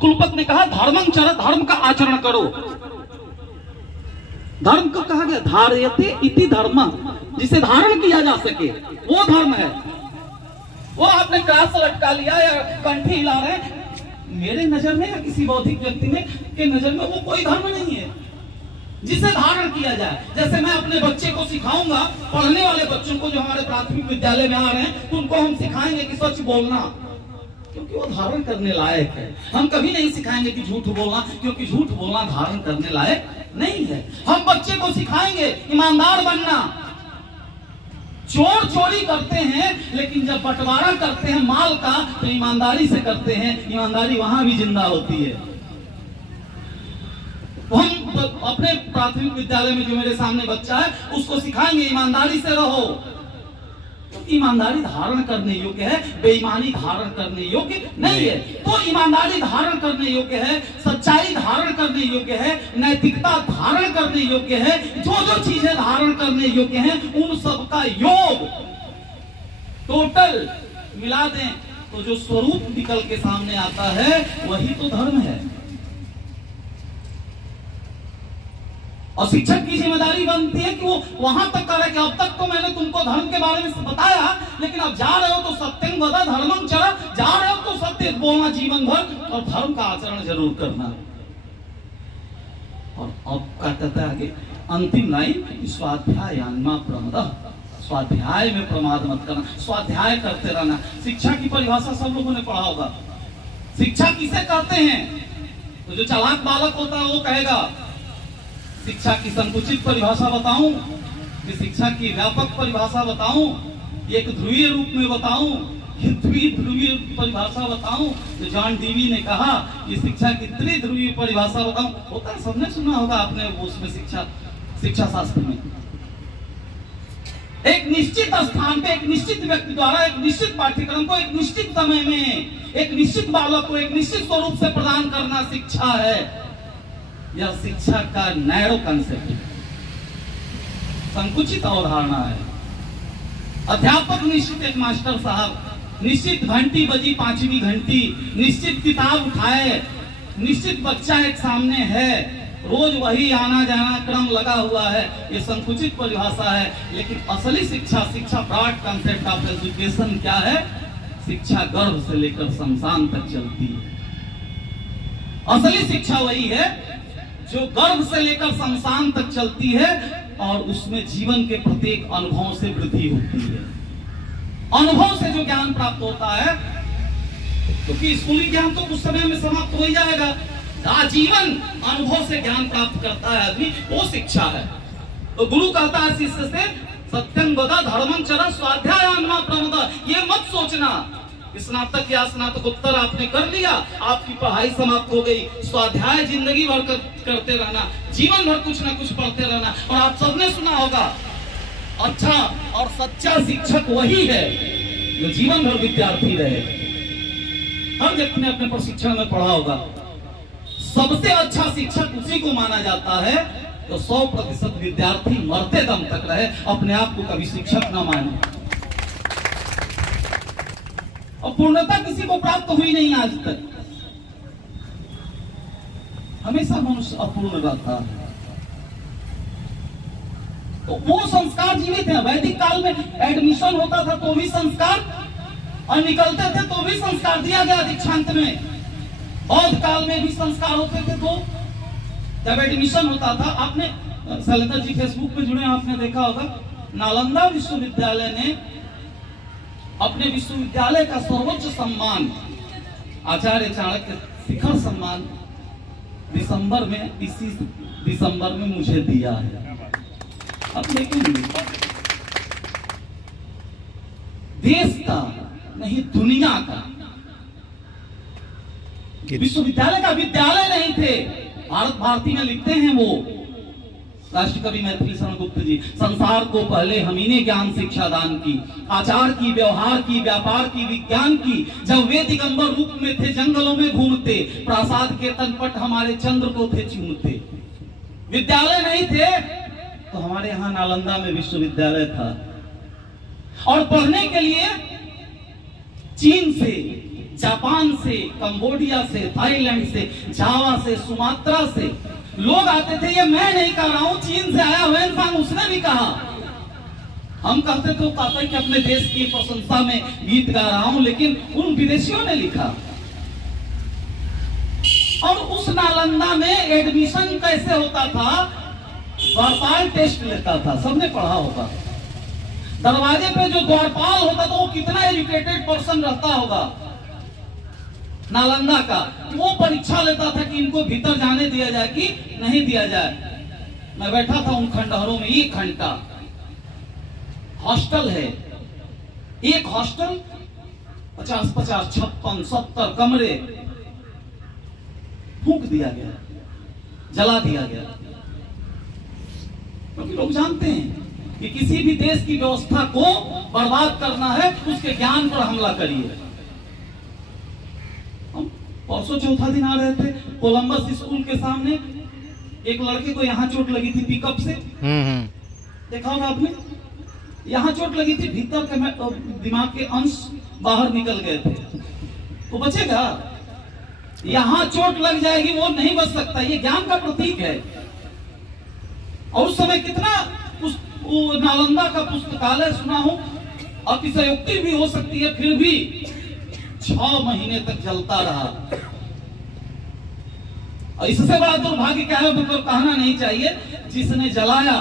कुलपति ने कहा धर्मं चर, धर्म का आचरण करो। धर्म को कहा गया धार्यते इति धर्म, जिसे धारण किया जा सके वो धर्म है। वो आपने क्रास लटका लिया या कंठी हिला रहे, मेरे नजर में या किसी बौद्धिक व्यक्ति में के नजर में वो कोई धर्म नहीं है जिसे धारण किया जाए। जैसे मैं अपने बच्चे को सिखाऊंगा, पढ़ने वाले बच्चों को जो हमारे प्राथमिक विद्यालय में आ रहे हैं, तो उनको हम सिखाएंगे कि सच बोलना, क्योंकि वो धारण करने लायक है। हम कभी नहीं सिखाएंगे कि झूठ बोलना, क्योंकि झूठ बोलना धारण करने लायक नहीं है। हम बच्चे को सिखाएंगे ईमानदार बनना। चोर चोरी करते हैं, लेकिन जब बंटवारा करते हैं माल का तो ईमानदारी से करते हैं। ईमानदारी वहां भी जिंदा होती है। हम अपने प्राथमिक विद्यालय में जो मेरे सामने बच्चा है उसको सिखाएंगे ईमानदारी से रहो। तो ईमानदारी धारण करने योग्य है, बेईमानी धारण करने योग्य नहीं है। तो ईमानदारी धारण करने योग्य है, सच्चाई धारण करने योग्य है, नैतिकता धारण करने योग्य है। जो जो चीजें धारण करने योग्य हैं उन सब का योग टोटल मिला दें तो जो स्वरूप निकल के सामने आता है वही तो धर्म है। और शिक्षक की जिम्मेदारी बनती है कि वो वहां तक करे कि अब तक तो मैंने तुमको धर्म के बारे में बताया, लेकिन अब जा रहे हो तो सत्यं वद धर्मं चर, जा रहे हो तो सत्य बोलना जीवन भर और धर्म का आचरण जरूर करना। और अब क्या कहता है आगे अंतिम लाइन, स्वाध्यायान्मा प्रमदः, स्वाध्याय में प्रमाद मत करना, स्वाध्याय करते रहना। शिक्षा की परिभाषा सब लोगों ने पढ़ा होगा। शिक्षा किसे कहते हैं? तो जो चालाक बालक होता है वो कहेगा। शिक्षा की संकुचित परिभाषा बताऊं कि शिक्षा की व्यापक परिभाषा बताऊं, एक ध्रुवीय रूप में बताऊं, द्विध्रुवीय परिभाषा बताऊं? तो जॉन डीवी ने कहा कि शिक्षा की त्रिध्रुवीय परिभाषा बताऊं। होता है, सबने सुना होगा आपने उसमें शिक्षा शास्त्र में एक निश्चित स्थान पे एक निश्चित व्यक्ति द्वारा एक निश्चित पाठ्यक्रम को एक निश्चित समय में एक निश्चित बालक को एक निश्चित स्वरूप से प्रदान करना शिक्षा है। यह शिक्षा का नैरो कंसेप्ट है, संकुचित अवधारणा है। अध्यापक निश्चित एक मास्टर साहब, निश्चित घंटी बजी 5वीं घंटी, निश्चित किताब उठाए, निश्चित बच्चा एक सामने है, रोज वही आना जाना क्रम लगा हुआ है। ये संकुचित परिभाषा है। लेकिन असली शिक्षा ब्रॉड कंसेप्ट ऑफ एजुकेशन क्या है? शिक्षा गर्भ से लेकर शमशान तक चलती है। असली शिक्षा वही है जो गर्भ से लेकर शमशान तक चलती है और उसमें जीवन के प्रत्येक अनुभव से वृद्धि होती है। अनुभव से जो ज्ञान प्राप्त होता है, क्योंकि स्कूली ज्ञान तो कुछ समय में समाप्त हो ही जाएगा, आजीवन अनुभव से ज्ञान प्राप्त करता है आदमी, वो शिक्षा है। तो गुरु कहता है शिष्य से सत्यं वद धर्मं चर स्वाध्यायान्मा प्रमदः। ये मत सोचना स्नातक या स्नातकोत्तर आपने कर लिया, आपकी पढ़ाई समाप्त हो गई, स्वाध्याय जिंदगी भर करते रहना, जीवन भर कुछ ना कुछ पढ़ते रहना। और आप सबने सुना होगा अच्छा और सच्चा शिक्षक वही है जो जीवन भर विद्यार्थी रहे। हर व्यक्ति ने अपने प्रशिक्षण में पढ़ा होगा सबसे अच्छा शिक्षक उसी को माना जाता है तो 100% विद्यार्थी मरते दम तक रहे, अपने आप को कभी शिक्षक न माने। और पूर्णता किसी को प्राप्त हुई नहीं आज तक, हमेशा मनुष्य अपूर्ण रहता है। तो वो संस्कार जीवित है। वैदिक काल में एडमिशन होता था तो भी संस्कार, और निकलते थे तो भी संस्कार दिया गया दीक्षांत में। बौद्ध काल में भी संस्कार होते थे। तो जब एडमिशन होता था, आपने शैलेंद्र जी फेसबुक पे जुड़े, आपने देखा होगा नालंदा विश्वविद्यालय ने अपने विश्वविद्यालय का सर्वोच्च सम्मान आचार्य चाणक्य शिखर सम्मान दिसंबर में, इसी दिसंबर में मुझे दिया है। अब देखेंगे देश का नहीं दुनिया का विश्वविद्यालय का विद्यालय नहीं थे। भारत भारती में लिखते हैं वो राष्ट्र कवि मैथिली शरण गुप्त जी, संसार को पहले हमही ने ज्ञान शिक्षा दान की, आचार की, व्यवहार की, व्यापार की, विज्ञान की। जब वे दिगंबर रूप में थे जंगलों में घूमते, प्रासाद के तलपट हमारे चंद्र को थे चूमते। विद्यालय नहीं थे तो हमारे यहाँ नालंदा में विश्वविद्यालय था। और पढ़ने के लिए चीन से, जापान से, कंबोडिया से, थाईलैंड से, जावा से, सुमात्रा से लोग आते थे। ये मैं नहीं कह रहा हूं, चीन से आया हुआ इंसान उसने भी कहा। हम कहते थे, वो कहते कि अपने देश की प्रशंसा में गीत गा रहा हूं, लेकिन उन विदेशियों ने लिखा। और उस नालंदा में एडमिशन कैसे होता था? द्वारपाल टेस्ट लेता था, सबने पढ़ा होगा। दरवाजे पे जो द्वारपाल होता था वो कितना एजुकेटेड पर्सन रहता होगा नालंदा का, वो परीक्षा लेता था कि इनको भीतर जाने दिया जाए कि नहीं दिया जाए। मैं बैठा था उन खंडहरों में, 1 घंटा। हॉस्टल है, एक हॉस्टल 50, 56, 70 कमरे फूंक दिया गया, जला दिया गया, क्योंकि लोग जानते हैं कि किसी भी देश की व्यवस्था को बर्बाद करना है, उसके ज्ञान पर हमला करिए। हम परसों चौथा दिन आ रहे थे, कोलंबस स्कूल के सामने एक लड़के को यहाँ चोट लगी थी पिकअप से, देखा होगा आपने। यहाँ चोट लगी थी, भीतर के दिमाग के अंश बाहर निकल गए थे, तो बचेगा? यहाँ चोट लग जाएगी, वो नहीं बच सकता। ये ज्ञान का प्रतीक है। और उस समय कितना नालंदा का पुस्तकालय सुना हूं, अतिशयोक्ति भी हो सकती है, फिर भी 6 महीने तक जलता रहा। और इससे बड़ा दुर्भाग्य क्या है, मतलब कहना नहीं चाहिए, जिसने जलाया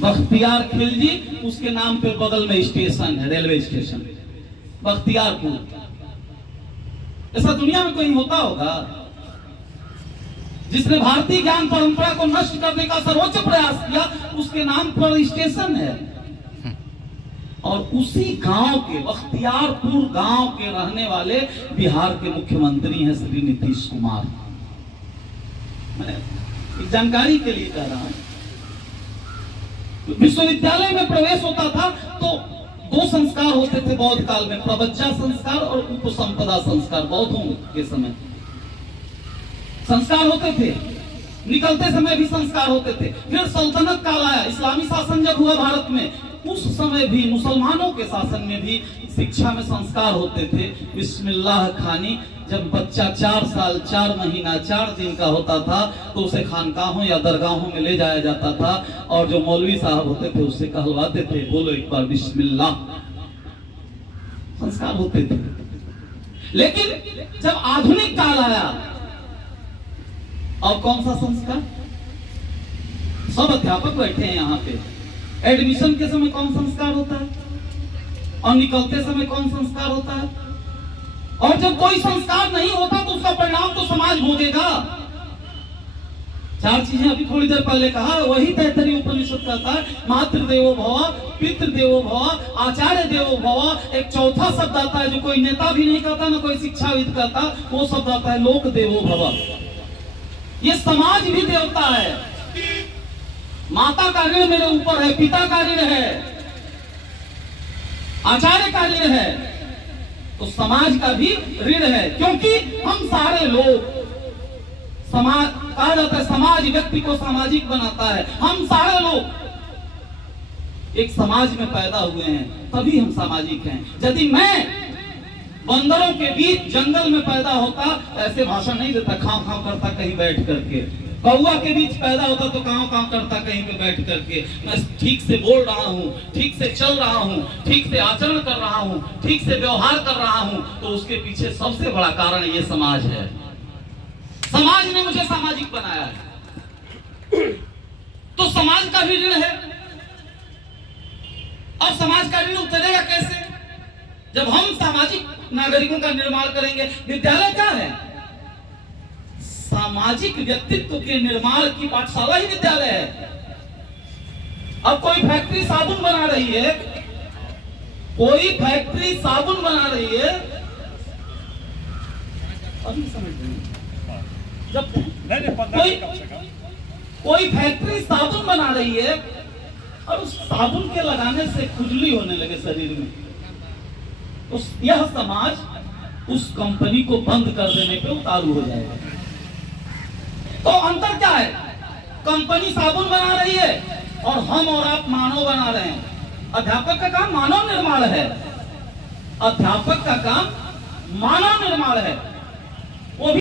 बख्तियार खिलजी, उसके नाम पे बगल में स्टेशन है, रेलवे स्टेशन बख्तियारपुर। ऐसा दुनिया में कोई होता होगा? जिसने भारतीय ज्ञान परंपरा को नष्ट करने का सर्वोच्च प्रयास किया, उसके नाम पर स्टेशन है। और उसी गांव के, बख्तियारपुर गांव के रहने वाले बिहार के मुख्यमंत्री हैं श्री नीतीश कुमार। मैं एक जानकारी के लिए कह रहा हूं, विश्वविद्यालय में प्रवेश होता था तो 2 संस्कार होते थे बौद्ध काल में, प्रवज्जा संस्कार और उपसंपदा संस्कार। बौद्धों के समय संस्कार होते थे, निकलते समय भी संस्कार होते थे। फिर सल्तनत काल आया, इस्लामी शासन जब हुआ भारत में, उस समय भी मुसलमानों के शासन में भी शिक्षा में संस्कार होते थे। बिस्मिल्लाह खानी, जब बच्चा 4 साल 4 महीना 4 दिन का होता था तो उसे खानकाहों या दरगाहों में ले जाया जाता था, और जो मौलवी साहब होते थे उससे कहलवाते थे, बोलो एक बार बिस्मिल्लाह। संस्कार होते थे। लेकिन जब आधुनिक काल आया, और कौन सा संस्कार? सब अध्यापक बैठे हैं यहाँ पे। एडमिशन के समय कौन संस्कार होता है, और निकलते समय कौन संस्कार होता है? और जब कोई संस्कार नहीं होता तो उसका परिणाम तो समाज भोगेगा। 4 चीजें अभी थोड़ी देर पहले कहा, वही तैत्तरीय उपनिषद कहता है, मातृ देवो भव, पितृ देवो भव, आचार्य देवो भव। एक चौथा शब्द आता है जो कोई नेता भी नहीं कहता, ना कोई शिक्षाविद कहता, वो शब्द आता है लोक देवो भव। ये समाज भी देवता है। माता का ऋण मेरे ऊपर है, पिता का ऋण है, आचार्य का ऋण है, तो समाज का भी ऋण है। क्योंकि हम सारे लोग, समाज कहा जाता है समाज व्यक्ति को सामाजिक बनाता है। हम सारे लोग एक समाज में पैदा हुए हैं, तभी हम सामाजिक हैं। यदि मैं बंदरों के बीच जंगल में पैदा होता, ऐसे भाषण नहीं देता, खां खां करता कहीं बैठ करके। कौआ के बीच पैदा होता तो कांव कांव करता कहीं पे बैठ करके। मैं ठीक से बोल रहा हूँ, ठीक से चल रहा हूँ, ठीक से आचरण कर रहा हूँ, ठीक से व्यवहार कर रहा हूँ, तो उसके पीछे सबसे बड़ा कारण ये समाज है। समाज ने मुझे सामाजिक बनाया है, तो समाज का भी ऋण है। और समाज का ऋण उतरेगा कैसे? जब हम सामाजिक नागरिकों का निर्माण करेंगे। विद्यालय क्या है? सामाजिक व्यक्तित्व के निर्माण की पाठशाला ही विद्यालय है। अब कोई फैक्ट्री साबुन बना रही है, कोई फैक्ट्री साबुन बना रही है, अभी समझ नहीं, जब कोई फैक्ट्री साबुन बना रही है और उस साबुन के लगाने से खुजली होने लगे शरीर में, तो यह समाज उस कंपनी को बंद कर देने पे उतारू हो जाएगा। तो अंतर क्या है? कंपनी साबुन बना रही है और हम और आप मानव बना रहे हैं। अध्यापक का काम मानव निर्माण है, अध्यापक का काम मानव निर्माण है।